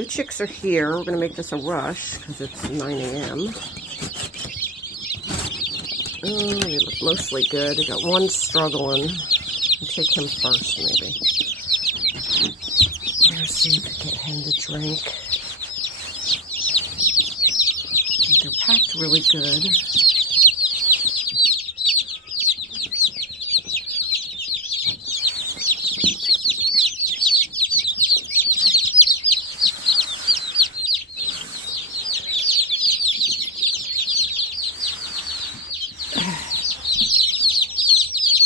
new chicks are here. We're going to make this a rush because it's 9 a.m. Oh, they look mostly good. I got one struggling. I'll take him first, maybe. Let's see if I can get him to drink. They're packed really good.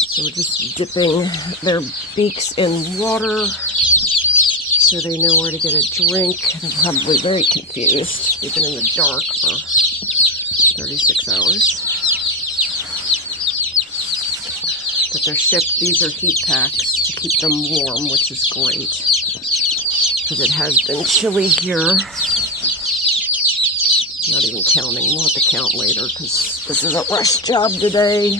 So we're just dipping their beaks in water so they know where to get a drink. They're probably very confused. They've been in the dark for 36 hours. But they're shipped. These are heat packs to keep them warm, which is great. Because it has been chilly here. Not even counting. We'll have to count later because this is a rush job today.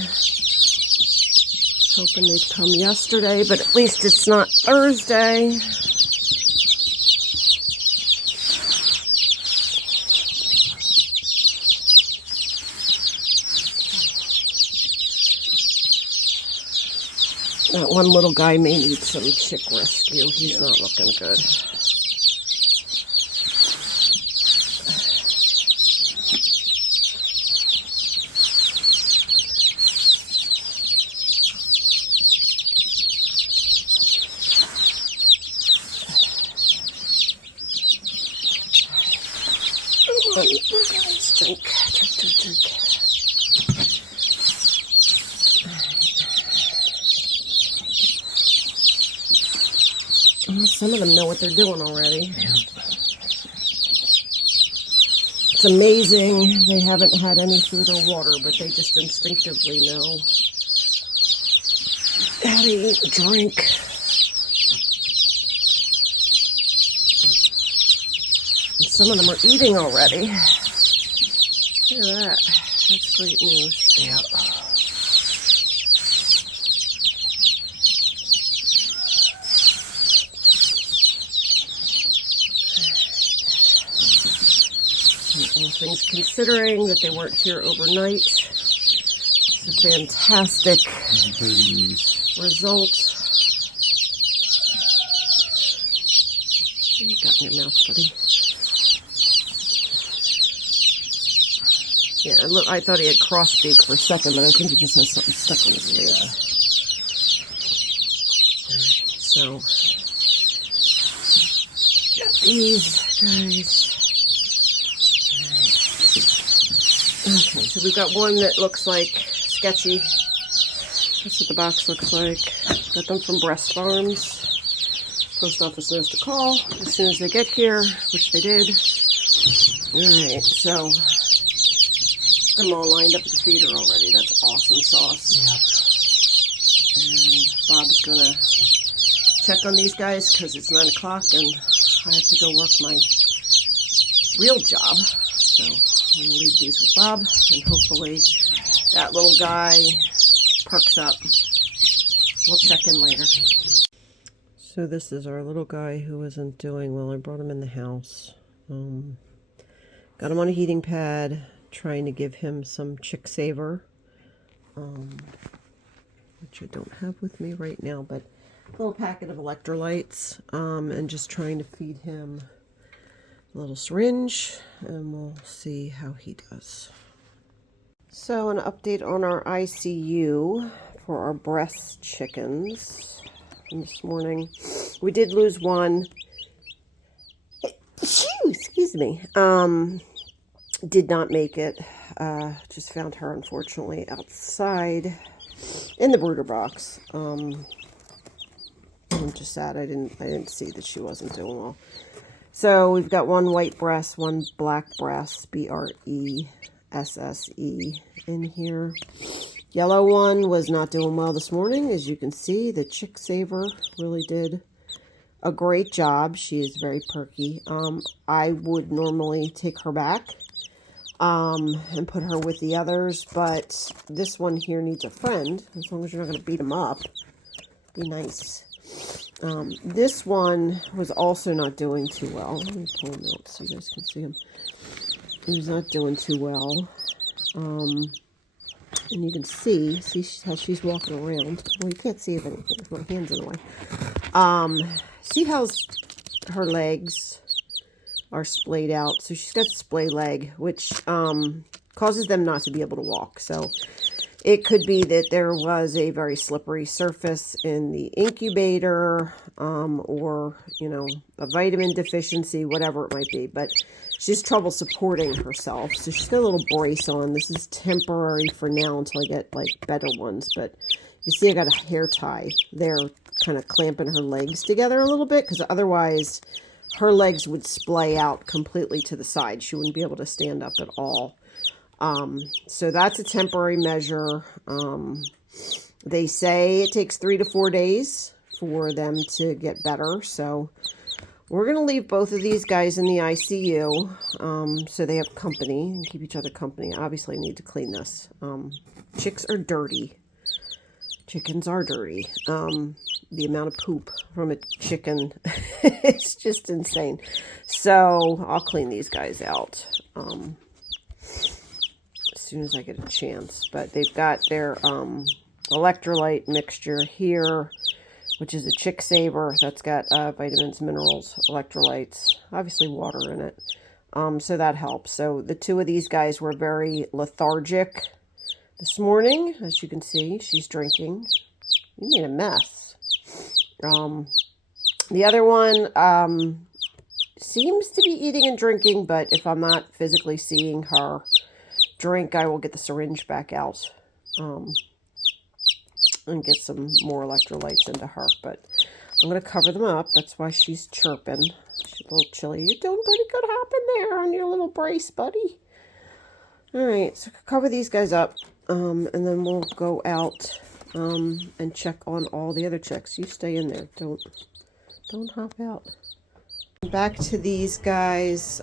Hoping they'd come yesterday, but at least it's not Thursday. That one little guy may need some chick rescue. He's not looking good. Come on, you guys, drink. Well, some of them know what they're doing already. It's amazing they haven't had any food or water, but they just instinctively know how to eat and drink. And some of them are eating already. Look at that. That's great news. Yeah. All things considering that they weren't here overnight, it's a fantastic result. What do you got in your mouth, buddy? Yeah, look, I thought he had crossbeak for a second, but I think he just has something stuck on his face. So, got these guys. Okay, so we've got one that looks like sketchy. That's what the box looks like. Got them from Breast Farms. Post office knows to call as soon as they get here, which they did. Alright, so got them all lined up at the feeder already. That's awesome sauce. Yep. And Bob's gonna check on these guys because it's 9 o'clock and I have to go work my real job. So I'm going to leave these with Bob, and hopefully that little guy perks up. We'll check in later. So this is our little guy who isn't doing well. I brought him in the house. Got him on a heating pad, trying to give him some Chick Saver, which I don't have with me right now, but a little packet of electrolytes, and just trying to feed him a little syringe, and we'll see how he does. So an update on our ICU for our breast chickens from this morning. We did lose one. Excuse me. Did not make it. Just found her, unfortunately, outside in the brooder box. I'm just sad I didn't see that she wasn't doing well. So we've got one white breast, one black breast, BRESSE in here. Yellow one was not doing well this morning. As you can see, the Chick Saver really did a great job. She is very perky. I would normally take her back and put her with the others, but this one here needs a friend. As long as you're not going to beat him up. Be nice. This one was also not doing too well. Let me pull him out so you guys can see him. He was not doing too well. And you can see how she's walking around. Well, you can't see anything. My hand's in the way. See how her legs are splayed out. So she's got splay leg, which causes them not to be able to walk. So it could be that there was a very slippery surface in the incubator, or, you know, a vitamin deficiency, whatever it might be. But she has trouble supporting herself. So she's got a little brace on. This is temporary for now until I get, like, better ones. But you see I got a hair tie there, kind of clamping her legs together a little bit, because otherwise her legs would splay out completely to the side. She wouldn't be able to stand up at all. So that's a temporary measure. They say it takes 3 to 4 days for them to get better. So we're going to leave both of these guys in the ICU, so they have company and keep each other company. Obviously, I need to clean this. Chicks are dirty. Chickens are dirty. The amount of poop from a chicken is just insane. So I'll clean these guys out as soon as I get a chance. But they've got their electrolyte mixture here, which is a Chick Saver. That's got vitamins, minerals, electrolytes, obviously water in it. So that helps. So the two of these guys were very lethargic this morning. As you can see, she's drinking. You made a mess. The other one seems to be eating and drinking, but if I'm not physically seeing her drink, I will get the syringe back out and get some more electrolytes into her. But I'm going to cover them up. That's why she's chirping. She's a little chilly. You're doing pretty good hopping there on your little brace, buddy. All right, so cover these guys up, and then we'll go out and check on all the other chicks. You stay in there. Don't hop out. Back to these guys.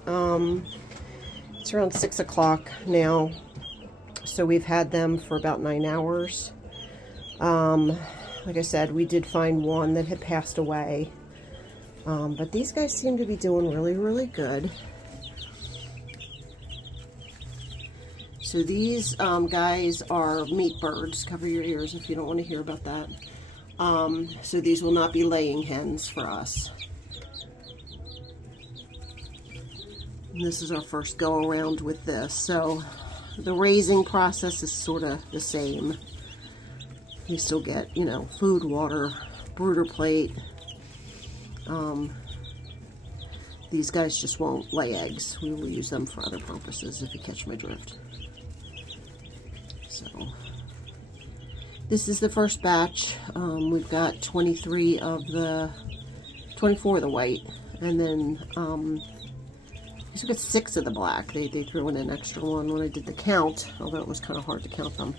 It's around 6 o'clock now, so we've had them for about 9 hours. Like I said, we did find one that had passed away, but these guys seem to be doing really, really good. So these guys are meat birds. Cover your ears if you don't want to hear about that. So these will not be laying hens for us. And this is our first go around with this. So the raising process is sort of the same. You still get, you know, food, water, brooder plate. These guys just won't lay eggs. We will use them for other purposes, if you catch my drift. So this is the first batch. We've got 24 of the white, and then we've got 6 of the black. They threw in an extra one when I did the count, although it was kind of hard to count them.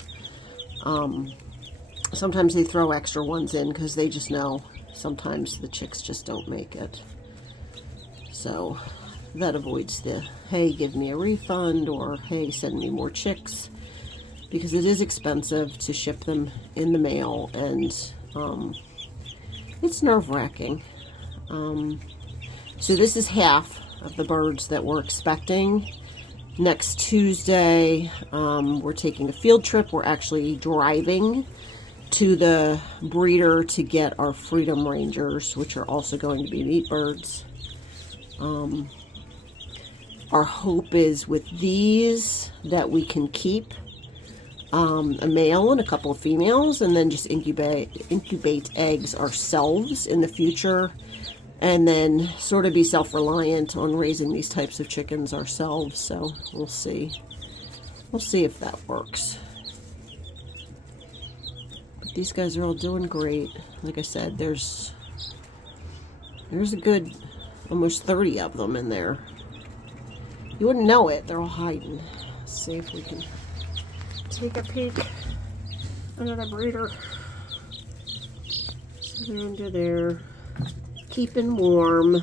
Sometimes they throw extra ones in because they just know sometimes the chicks just don't make it. So that avoids the, hey, give me a refund, or hey, send me more chicks, because it is expensive to ship them in the mail, and it's nerve-wracking. So this is half of the birds that we're expecting. Next Tuesday, we're taking a field trip. We're actually driving to the breeder to get our Freedom Rangers, which are also going to be meat birds. Our hope is with these that we can keep a male and a couple of females, and then just incubate eggs ourselves in the future, and then sort of be self-reliant on raising these types of chickens ourselves. So we'll see if that works. But these guys are all doing great. Like I said, there's a good almost 30 of them in there. You wouldn't know it. They're all hiding. Let's see if we can take a peek under the breeder. So they're under there, keeping warm.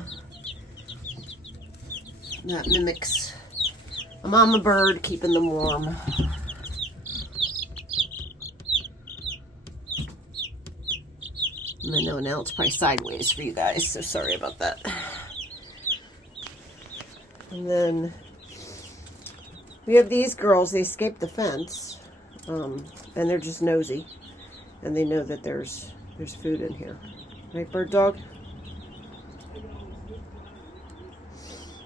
That mimics a mama bird keeping them warm. And I know now it's probably sideways for you guys, so sorry about that. And then we have these girls. They escaped the fence, and they're just nosy, and they know that there's food in here, right, bird dog?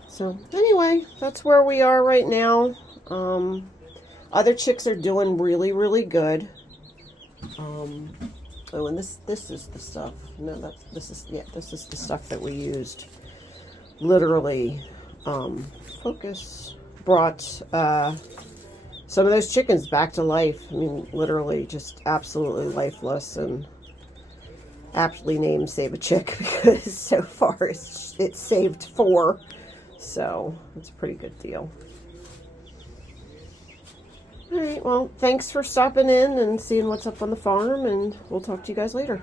So anyway, that's where we are right now. Other chicks are doing really, really good. Oh, and this is the stuff. No, this is the stuff that we used. Literally, Focus brought some of those chickens back to life. I mean, literally just absolutely lifeless, and aptly named Save a Chick because so far it's saved 4. So it's a pretty good deal. All right, well, thanks for stopping in and seeing what's up on the farm, and we'll talk to you guys later.